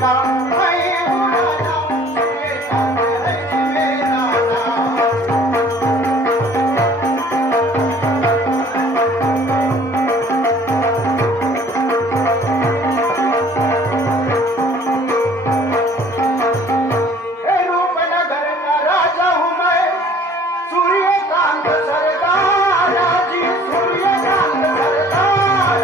का मैं उड़ा जाऊं ये चांद है मेरा नाम। हे रूपनगर का राजा हूँ मैं, सूर्यकांत सरदार जी, सूर्यकांत सरदार।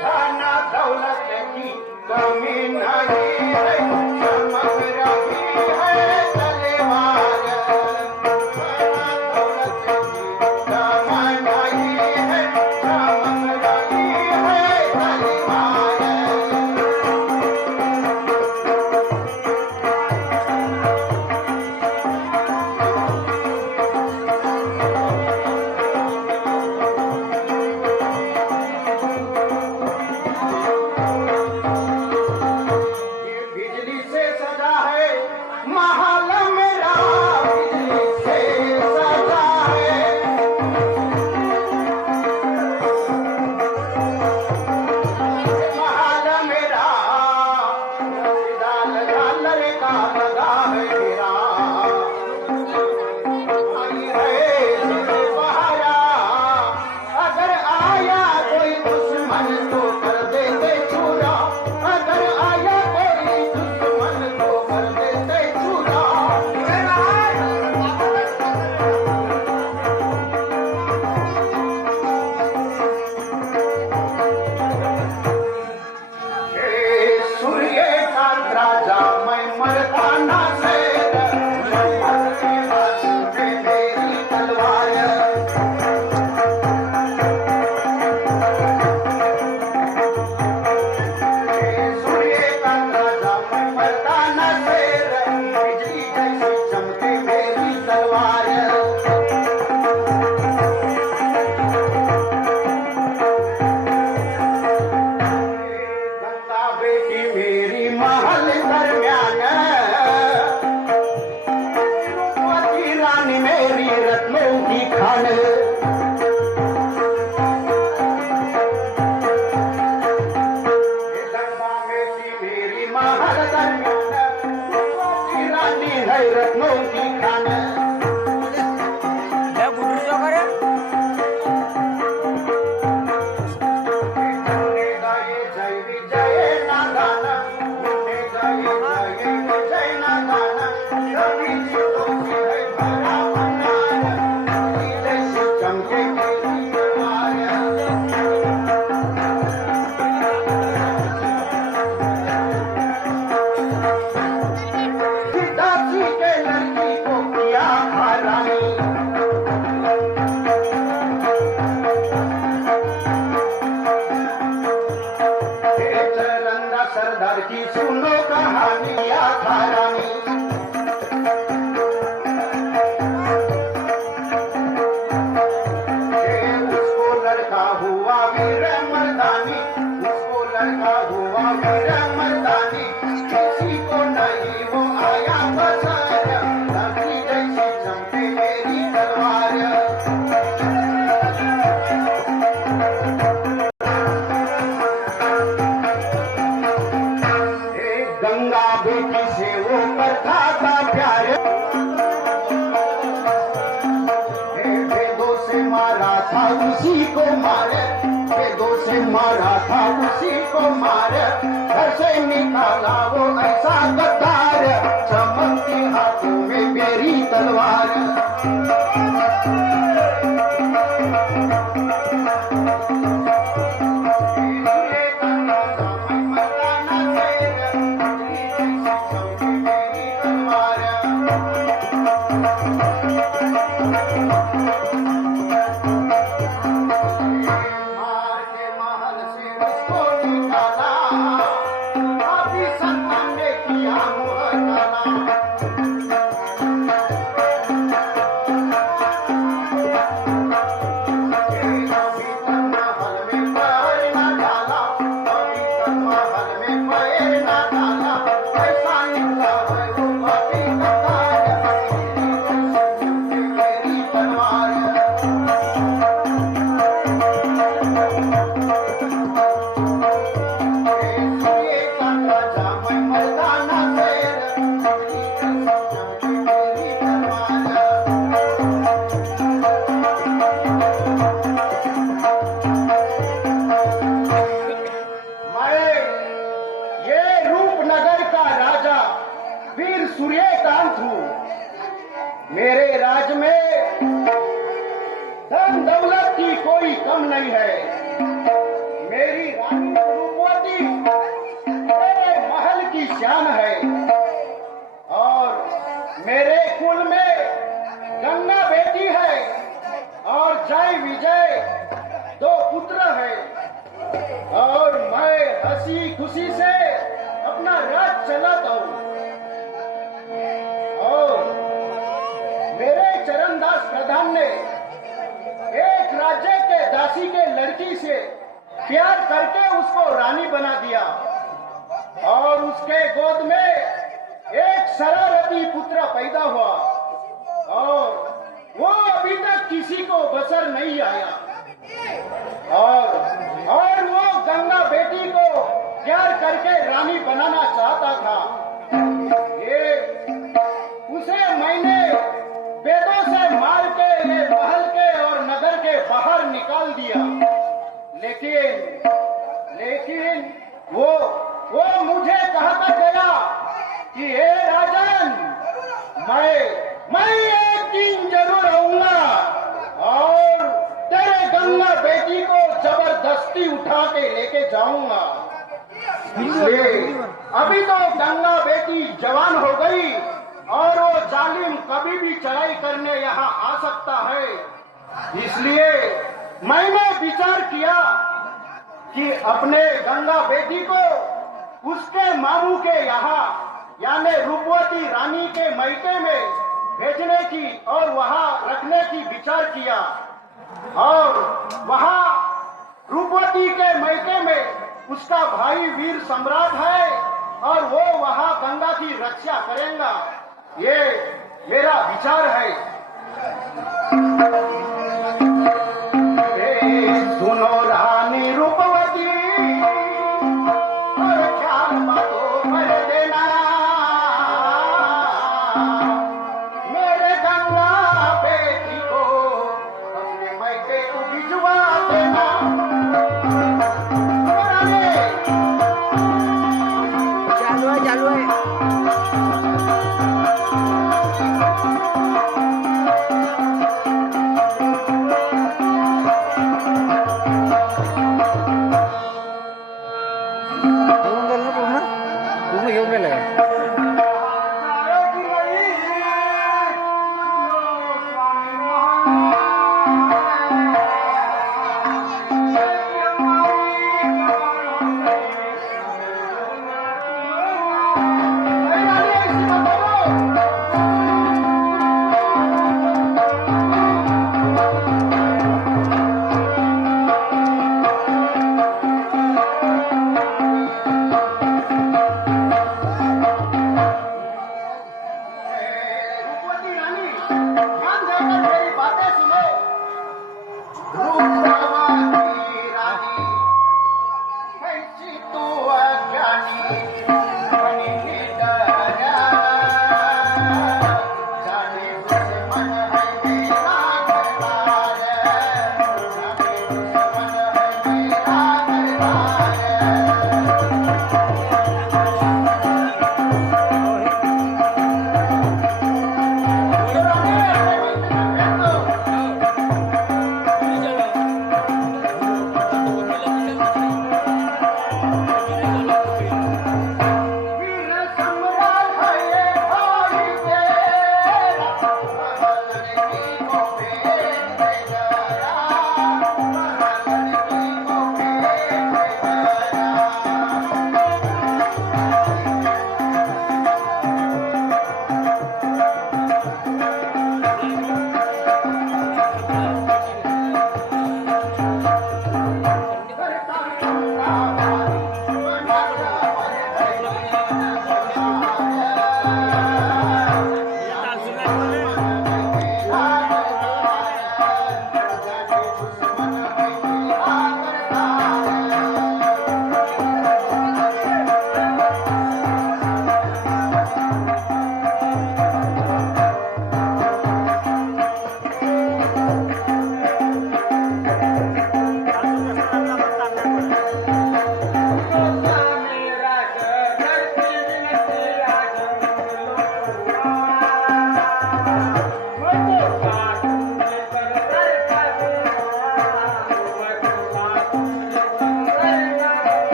धन दौलत की कमी नहीं है, चमक रही है तलवार। धन दौलत की कमी नहीं है, चमक रही है तलवार। ये बिजली से सजा है महल मेरा, बिजली से सजा है। महल मेरा दाल झालर का लगा है मेरा। आई है बहाया, अगर आया कोई दुश्मन तो कर देते चूरा। अगर आया कोई दुश्मन तो कर देते चूरा। हे सूर्यकांत राजा मैं मर्दाना शेर, मरते हाथ में मेरी तलवार। सूर्यकांत राजा मैं मर्दाना शेर, बिजली जैसी चमके मेरी तलवार। गंगा बेटी मेरी महल दरम्यान, रूपवती रानी मेरी रत्नों की खान। गंगा बेटी मेरी महल दरम्यान, रूपवती रानी है रत्नों की खान। हमने गाए जय विजय ना गाना, हमने गाए जय विजय ना गाना। सभी चीजों से है भरा भंडार, बिजली जैसी चमके मेरी तलवार। पिताजी के लड़की को किया हरानी, हे चरंदा सरदार की सुनो कहानी आखा रानी। हे उसको लड़का हुआ वीर मर्दानी, उसको लड़का हुआ वीर मर्दानी। किसी को नहीं वो आया पसंद, धरती जैसी चमके मेरी तलवार। गंगा बेटी से वो करता था प्यार। वेदों से मारा था उसी को मारे, वेदों से मारा था उसी को मारे। घर से निकाला वो ऐसा गद्दार, चमकती हाथों में मेरी तलवार। मार के महल से उसको निकाला, अभी संतान ने किया मुँह काला। रही है। मेरी रानी रूपवती मेरे महल की शान है और मेरे कुल में गंगा बेटी है और जय विजय दो पुत्र है और मैं हंसी खुशी से अपना राज चलाता हूँ। और मेरे चरणदास प्रधान ने एक राज्य के दासी के लड़की से प्यार करके उसको रानी बना दिया और उसके गोद में एक शरारती पुत्र पैदा हुआ और वो अभी तक किसी को बसर नहीं आया। और वो गंगा बेटी को प्यार करके रानी बनाना चाहता था। उसे मैंने वेदों से मार के ये महल के और नगर के बाहर निकाल दिया, लेकिन वो मुझे कहता गया कि हे राजन, मैं एक दिन जरूर आऊंगा और तेरे गंगा बेटी को जबरदस्ती उठा के लेके जाऊंगा। इसलिए अभी तो गंगा बेटी जवान हो गई और वो जालिम कभी भी चढ़ाई करने यहाँ आ सकता है। इसलिए मैंने विचार किया कि अपने गंगा बेटी को उसके मामू के यहाँ यानी रूपवती रानी के मैके में भेजने की और वहाँ रखने की विचार किया और वहाँ रूपवती के मैके में उसका भाई वीर सम्राट है और वो वहाँ गंगा की रक्षा करेगा। ये मेरा विचार है। सुनो